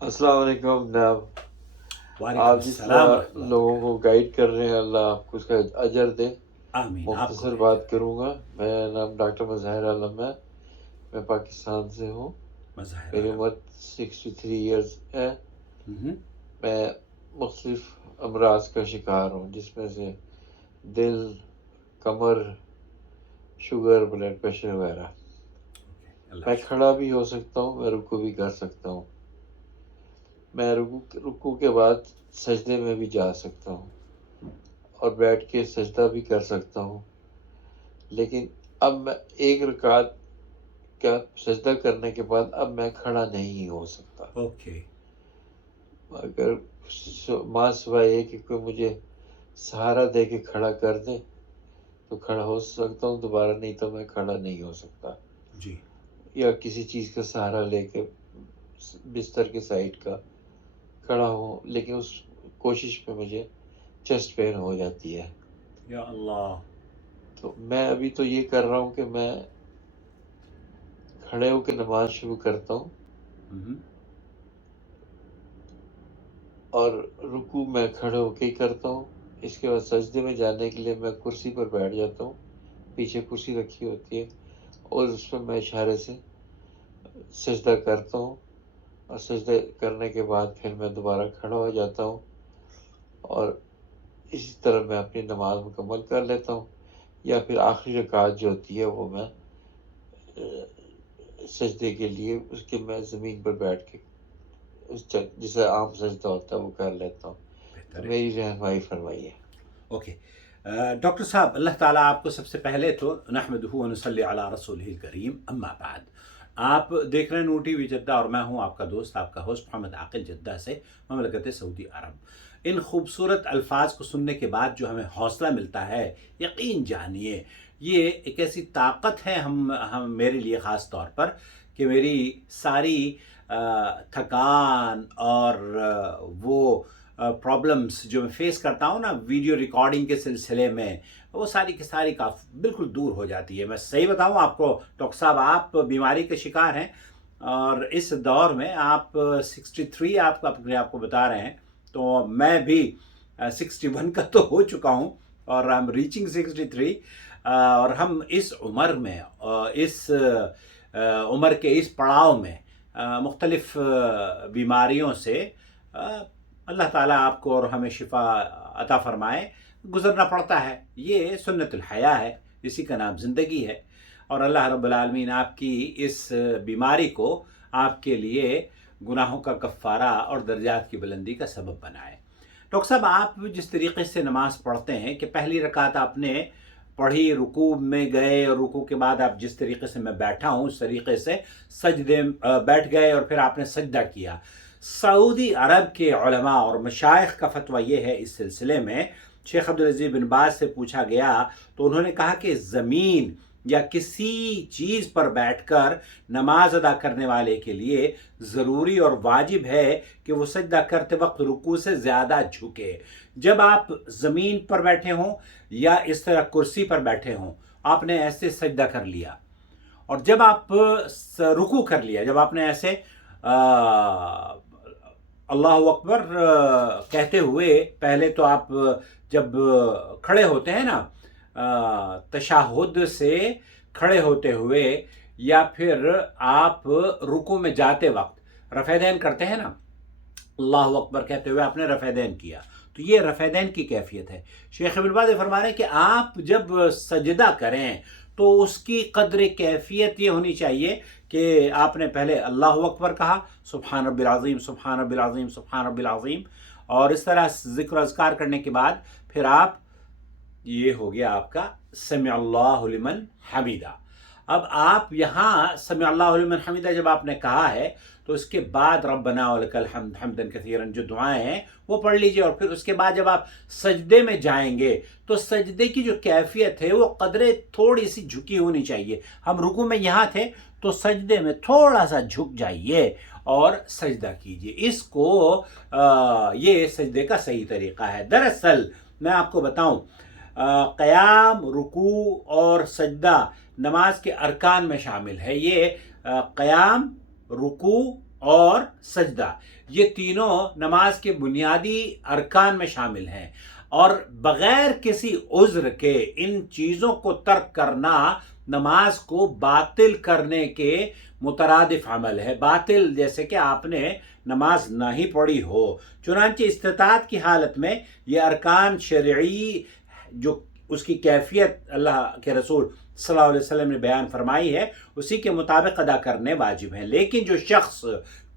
السلام علیکم جناب. وعلیکم آپ جس السلام طرح ورحمۃ اللہ لوگوں کو وبرکاتہ. گائیڈ کر رہے ہیں اللہ آپ کو اس کا اجر دے. آمین. آپ کو مختصر بھی بات اجر. کروں گا. میرا نام ڈاکٹر مظاہر عالم ہے. میں پاکستان سے ہوں. مظاہر میری عالم. عمر 63 ایئرز ہے. ہوں. میں مختلف امراض کا شکار ہوں، جس میں سے دل، کمر، شوگر، بلڈ پریشر وغیرہ. اوکے. اللہ میں شفا. کھڑا بھی ہو سکتا ہوں، میں رکو بھی کر سکتا ہوں. میں رکو کے بعد سجدے میں بھی جا سکتا ہوں اور بیٹھ کے سجدہ بھی کر سکتا ہوں. لیکن اب میں ایک رکعت کا سجدہ کرنے کے بعد اب میں کھڑا نہیں ہو سکتا. اوکے. اگر ماں سوائے یہ کہ کوئی مجھے سہارا دے کے کھڑا کر دے تو کھڑا ہو سکتا ہوں دوبارہ، نہیں تو میں کھڑا نہیں ہو سکتا. جی. یا کسی چیز کا سہارا لے کے بستر کے سائڈ کا کھڑا ہوں، لیکن اس کوشش پہ مجھے چیسٹ پین ہو جاتی ہے. یا اللہ. تو میں ابھی تو یہ کر رہا ہوں کہ میں کھڑے ہو کے نماز شروع کرتا ہوں ہوں. اور رکوع میں کھڑے ہو کے ہی کرتا ہوں. اس کے بعد سجدے میں جانے کے لیے میں کرسی پر بیٹھ جاتا ہوں. پیچھے کرسی رکھی ہوتی ہے اور اس پہ میں اشارے سے سجدہ کرتا ہوں، اور سجدہ کرنے کے بعد پھر میں دوبارہ کھڑا ہو جاتا ہوں اور اسی طرح میں اپنی نماز مکمل کر لیتا ہوں. یا پھر آخری رکعت جو ہوتی ہے وہ میں سجدے کے لیے اس کے میں زمین پر بیٹھ کے جسے عام سجدہ ہوتا ہے وہ کر لیتا ہوں. تو بہتر ہے. میری رہنمائی فرمائیے. اوکے. ڈاکٹر صاحب، اللہ تعالیٰ آپ کو سب سے پہلے تو نحمدہ و نصلی علی رسولہ الکریم، اما بعد. آپ دیکھ رہے ہیں نو ٹی وی جدہ اور میں ہوں آپ کا دوست، آپ کا ہوسٹ محمد عاقل، جدہ سے، مملکت سعودی عرب. ان خوبصورت الفاظ کو سننے کے بعد جو ہمیں حوصلہ ملتا ہے، یقین جانیے یہ ایک ایسی طاقت ہے ہم میرے لیے خاص طور پر، کہ میری ساری تھکان اور وہ پرابلمس جو میں فیس کرتا ہوں نا ویڈیو ریکارڈنگ کے سلسلے میں، وہ ساری کی ساری بالکل دور ہو جاتی ہے. میں صحیح بتاؤں آپ کو ڈاکٹر صاحب، آپ بیماری کے شکار ہیں اور اس دور میں آپ 63 آپ اپنے آپ کو بتا رہے ہیں، تو میں بھی 61 کا تو ہو چکا ہوں اور آئی ایم ریچنگ 63. اور ہم اس عمر میں، اس عمر کے اس پڑاؤ میں مختلف بیماریوں سے اللہ تعالیٰ آپ کو اور ہمیں شفا عطا فرمائے گزرنا پڑتا ہے. یہ سنت الحیاء ہے، اسی کا نام زندگی ہے. اور اللہ رب العالمین آپ کی اس بیماری کو آپ کے لیے گناہوں کا کفارہ اور درجات کی بلندی کا سبب بنائے. ڈاکٹر صاحب، آپ جس طریقے سے نماز پڑھتے ہیں کہ پہلی رکعت آپ نے پڑھی، رکوع میں گئے اور رکوع کے بعد آپ جس طریقے سے میں بیٹھا ہوں اس طریقے سے سجدے بیٹھ گئے اور پھر آپ نے سجدہ کیا. سعودی عرب کے علماء اور مشائخ کا فتویٰ یہ ہے اس سلسلے میں، شیخ عبدالعزیز بن باز سے پوچھا گیا تو انہوں نے کہا کہ زمین یا کسی چیز پر بیٹھ کر نماز ادا کرنے والے کے لیے ضروری اور واجب ہے کہ وہ سجدہ کرتے وقت رکوع سے زیادہ جھکے. جب آپ زمین پر بیٹھے ہوں یا اس طرح کرسی پر بیٹھے ہوں، آپ نے ایسے سجدہ کر لیا، اور جب آپ رکوع کر لیا، جب آپ نے ایسے اللہ اکبر کہتے ہوئے، پہلے تو آپ جب کھڑے ہوتے ہیں نا تشہد سے کھڑے ہوتے ہوئے، یا پھر آپ رکوع میں جاتے وقت رفع دین کرتے ہیں نا، اللہ اکبر کہتے ہوئے آپ نے رفع دین کیا، تو یہ رفع دین کی کیفیت ہے. شیخ ابن باز فرما رہے ہیں کہ آپ جب سجدہ کریں تو اس کی قدر کیفیت یہ ہونی چاہیے کہ آپ نے پہلے اللہ اکبر کہا، سبحان رب العظیم، سبحان رب العظیم، سبحان رب العظیم، اور اس طرح ذکر و اذکار کرنے کے بعد پھر آپ، یہ ہو گیا آپ کا سمع اللہ لمن حمیدہ. اب آپ یہاں سمع اللہ لمن حمیدہ جب آپ نے کہا ہے تو اس کے بعد ربنا ولک الحمد حمدا کثیرا جو دعائیں ہیں وہ پڑھ لیجئے. اور پھر اس کے بعد جب آپ سجدے میں جائیں گے تو سجدے کی جو کیفیت ہے وہ قدرے تھوڑی سی جھکی ہونی چاہیے. ہم رکوع میں یہاں تھے تو سجدے میں تھوڑا سا جھک جائیے اور سجدہ کیجئے. اس کو یہ سجدے کا صحیح طریقہ ہے. دراصل میں آپ کو بتاؤں، قیام، رکوع اور سجدہ نماز کے ارکان میں شامل ہے. یہ قیام، رکوع اور سجدہ، یہ تینوں نماز کے بنیادی ارکان میں شامل ہیں، اور بغیر کسی عذر کے ان چیزوں کو ترک کرنا نماز کو باطل کرنے کے مترادف عمل ہے۔ باطل جیسے کہ آپ نے نماز نہ ہی پڑھی ہو۔ چنانچہ استطاعت کی حالت میں یہ ارکان شرعی جو اس کی کیفیت اللہ کے رسول صلی اللہ علیہ وسلم نے بیان فرمائی ہے اسی کے مطابق ادا کرنے واجب ہیں۔ لیکن جو شخص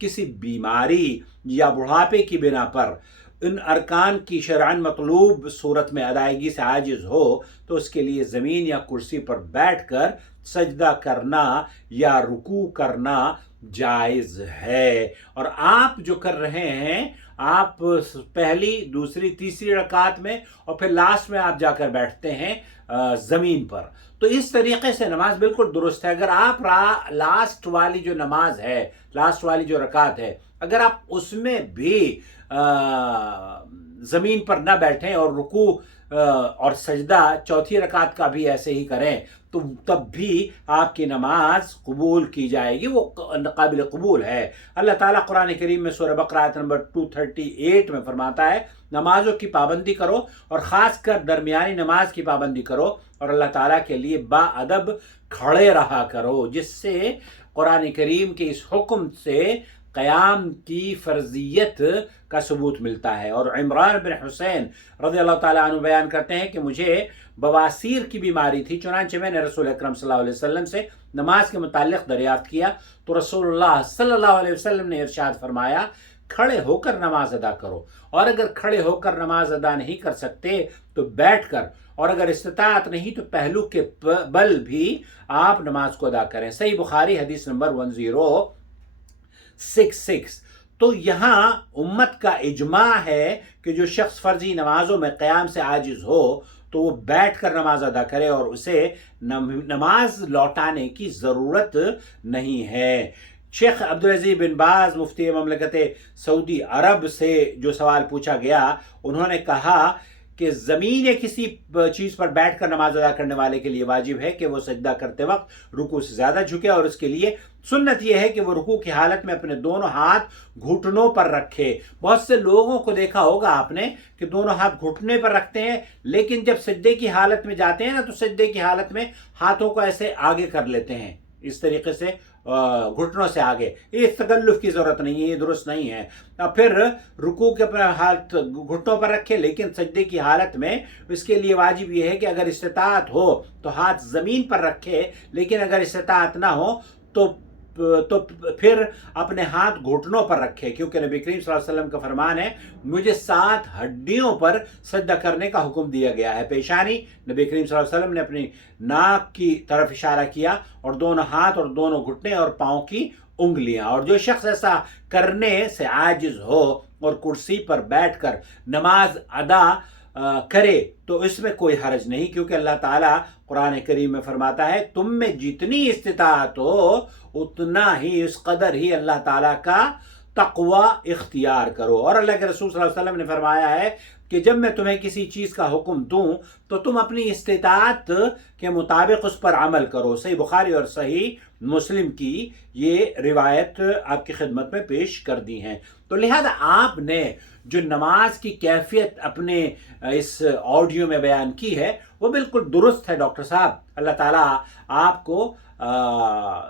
کسی بیماری یا بڑھاپے کی بنا پر ان ارکان کی شرعاً مطلوب صورت میں ادائیگی سے عاجز ہو تو اس کے لیے زمین یا کرسی پر بیٹھ کر سجدہ کرنا یا رکوع کرنا جائز ہے۔ اور آپ جو کر رہے ہیں، آپ پہلی، دوسری، تیسری رکعت میں اور پھر لاسٹ میں آپ جا کر بیٹھتے ہیں زمین پر، تو اس طریقے سے نماز بالکل درست ہے۔ اگر آپ لاسٹ والی جو نماز ہے، لاسٹ والی جو رکعت ہے، اگر آپ اس میں بھی زمین پر نہ بیٹھیں اور رکوع اور سجدہ چوتھی رکعت کا بھی ایسے ہی کریں تو تب بھی آپ کی نماز قبول کی جائے گی، وہ قابل قبول ہے۔ اللہ تعالیٰ قرآن کریم میں سورہ بقرہ آیت نمبر 238 میں فرماتا ہے، نمازوں کی پابندی کرو اور خاص کر درمیانی نماز کی پابندی کرو اور اللہ تعالیٰ کے لیے با ادب کھڑے رہا کرو، جس سے قرآن کریم کے اس حکم سے قیام کی فرضیت کا ثبوت ملتا ہے۔ اور عمران بن حسین رضی اللہ تعالیٰ عنہ بیان کرتے ہیں کہ مجھے بواسیر کی بیماری تھی، چنانچہ میں نے رسول اکرم صلی اللہ علیہ وسلم سے نماز کے متعلق دریافت کیا تو رسول اللہ صلی اللہ علیہ وسلم نے ارشاد فرمایا، کھڑے ہو کر نماز ادا کرو، اور اگر کھڑے ہو کر نماز ادا نہیں کر سکتے تو بیٹھ کر، اور اگر استطاعت نہیں تو پہلو کے بل بھی آپ نماز کو ادا کریں۔ صحیح بخاری حدیث نمبر 1066۔ تو یہاں امت کا اجماع ہے کہ جو شخص فرضی نمازوں میں قیام سے عاجز ہو تو وہ بیٹھ کر نماز ادا کرے اور اسے نماز لوٹانے کی ضرورت نہیں ہے۔ شیخ عبدالعزیز بن باز مفتی مملکت سعودی عرب سے جو سوال پوچھا گیا، انہوں نے کہا کہ زمین یا کسی چیز پر بیٹھ کر نماز ادا کرنے والے کے لیے واجب ہے کہ وہ سجدہ کرتے وقت رکوع سے زیادہ جھکے، اور اس کے لیے سنت یہ ہے کہ وہ رکوع کی حالت میں اپنے دونوں ہاتھ گھٹنوں پر رکھے۔ بہت سے لوگوں کو دیکھا ہوگا آپ نے کہ دونوں ہاتھ گھٹنے پر رکھتے ہیں، لیکن جب سجدے کی حالت میں جاتے ہیں نا تو سجدے کی حالت میں ہاتھوں کو ایسے آگے کر لیتے ہیں، اس طریقے سے گھٹنوں سے آگے۔ یہ تکلف کی ضرورت نہیں ہے، یہ درست نہیں ہے۔ اب پھر رکوع کے اپنے ہاتھ گھٹنوں پر رکھے، لیکن سجدے کی حالت میں اس کے لیے واجب یہ ہے کہ اگر استطاعت ہو تو ہاتھ زمین پر رکھے، لیکن اگر استطاعت نہ ہو تو پھر اپنے ہاتھ گھٹنوں پر رکھے، کیونکہ نبی کریم صلی اللہ علیہ وسلم کا فرمان ہے، مجھے 7 ہڈیوں پر سجدہ کرنے کا حکم دیا گیا ہے۔ پیشانی، نبی کریم صلی اللہ علیہ وسلم نے اپنی ناک کی طرف اشارہ کیا، اور دونوں ہاتھ اور دونوں گھٹنے اور پاؤں کی انگلیاں۔ اور جو شخص ایسا کرنے سے عاجز ہو اور کرسی پر بیٹھ کر نماز ادا کرے تو اس میں کوئی حرج نہیں، کیونکہ اللہ تعالیٰ قرآن کریم میں فرماتا ہے، تم میں جتنی استطاعت ہو اتنا ہی، اس قدر ہی اللہ تعالیٰ کا تقوی اختیار کرو۔ اور اللہ کے رسول صلی اللہ علیہ وسلم نے فرمایا ہے کہ جب میں تمہیں کسی چیز کا حکم دوں تو تم اپنی استطاعت کے مطابق اس پر عمل کرو۔ صحیح بخاری اور صحیح مسلم کی یہ روایت آپ کی خدمت میں پیش کر دی ہیں۔ تو لہذا آپ نے جو نماز کی کیفیت اپنے اس آڈیو میں بیان کی ہے وہ بالکل درست ہے ڈاکٹر صاحب۔ اللہ تعالیٰ آپ کو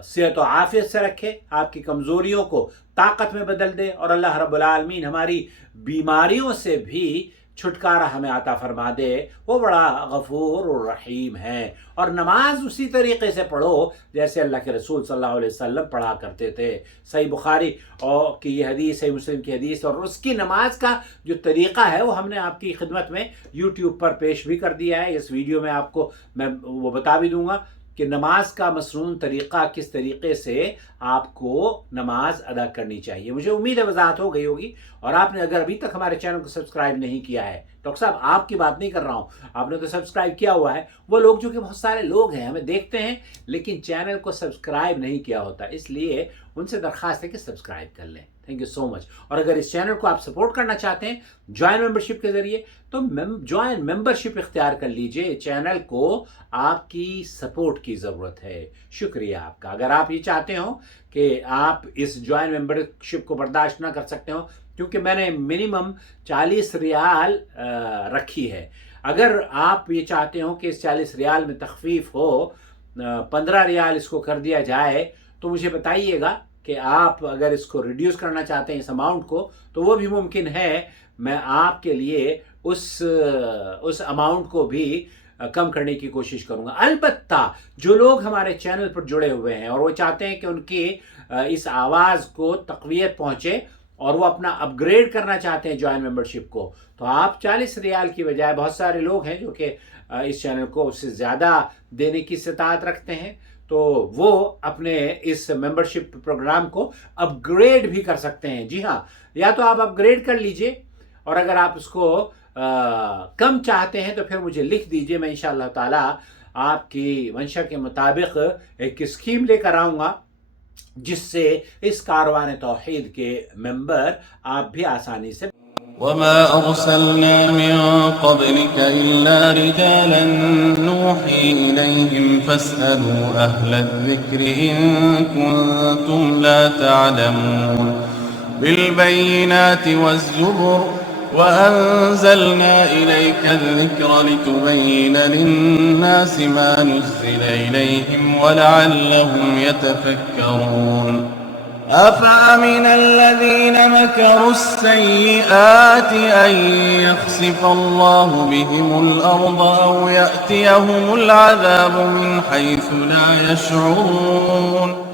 صحت و عافیت سے رکھے، آپ کی کمزوریوں کو طاقت میں بدل دے، اور اللہ رب العالمین ہماری بیماریوں سے بھی چھٹکارا ہمیں عطا فرما دے۔ وہ بڑا غفور و رحیم ہے۔ اور نماز اسی طریقے سے پڑھو جیسے اللہ کے رسول صلی اللہ علیہ وسلم پڑھا کرتے تھے۔ صحیح بخاری اور کی یہ حدیث، صحیح مسلم کی حدیث، اور اس کی نماز کا جو طریقہ ہے وہ ہم نے آپ کی خدمت میں یوٹیوب پر پیش بھی کر دیا ہے۔ اس ویڈیو میں آپ کو میں وہ بتا بھی دوں گا کہ نماز کا مسنون طریقہ کس طریقے سے آپ کو نماز ادا کرنی چاہیے۔ مجھے امید ہے وضاحت ہو گئی ہوگی، اور آپ نے اگر ابھی تک ہمارے چینل کو سبسکرائب نہیں کیا ہے ڈاکٹر صاحب آپ کی بات نہیں کر رہا ہوں، آپ نے تو سبسکرائب کیا ہوا ہے، وہ لوگ جو کہ بہت سارے لوگ ہیں ہمیں دیکھتے ہیں لیکن چینل کو سبسکرائب نہیں کیا ہوتا، اس لیے ان سے درخواست ہے کہ سبسکرائب کر لیں. تھینک یو سو مچ. اور اگر اس چینل کو آپ سپورٹ کرنا چاہتے ہیں جوائن ممبرشپ کے ذریعے تو جوائن ممبرشپ اختیار کر لیجئے. چینل کو آپ کی سپورٹ کی ضرورت ہے. شکریہ آپ کا. اگر آپ یہ چاہتے ہو کہ آپ اس جوائن ممبرشپ کو برداشت نہ کر سکتے ہو کیونکہ میں نے منیمم 40 ریال رکھی ہے، اگر آپ یہ چاہتے ہو کہ اس 40 ریال میں تخفیف ہو، 15 ریال اس کو کر دیا جائے، تو مجھے بتائیے گا کہ آپ اگر اس کو ریڈیوس کرنا چاہتے ہیں اس اماؤنٹ کو تو وہ بھی ممکن ہے. میں آپ کے لیے اس اماؤنٹ کو بھی کم کرنے کی کوشش کروں گا. البتہ جو لوگ ہمارے چینل پر جڑے ہوئے ہیں اور وہ چاہتے ہیں کہ ان کی اس آواز کو تقویت پہنچے اور وہ اپنا اپ گریڈ کرنا چاہتے ہیں جوائن ممبرشپ کو، تو آپ 40 ریال کی بجائے، بہت سارے لوگ ہیں جو کہ اس چینل کو اس سے زیادہ دینے کی استطاعت رکھتے ہیں، تو وہ اپنے اس ممبرشپ پروگرام کو اپ گریڈ بھی کر سکتے ہیں. جی ہاں، یا تو آپ اپ گریڈ کر لیجئے، اور اگر آپ اس کو کم چاہتے ہیں تو پھر مجھے لکھ دیجئے. میں انشاءاللہ تعالی آپ کی منشا کے مطابق ایک اسکیم لے کر آؤں گا جس سے اس کاروان توحید کے ممبر آپ بھی آسانی سے. وما أرسلنا من قبلك إلا رجالا نوحي إليهم فاسألوا أهل الذكر إن كنتم لا تعلمون بالبينات والزبر وأنزلنا إليك الذكر لتبين للناس ما نزل إليهم ولعلهم يتفكرون أفأمن الذين مكروا السيئات أن يخسف الله بهم الأرض أو يأتيهم العذاب من حيث لا يشعرون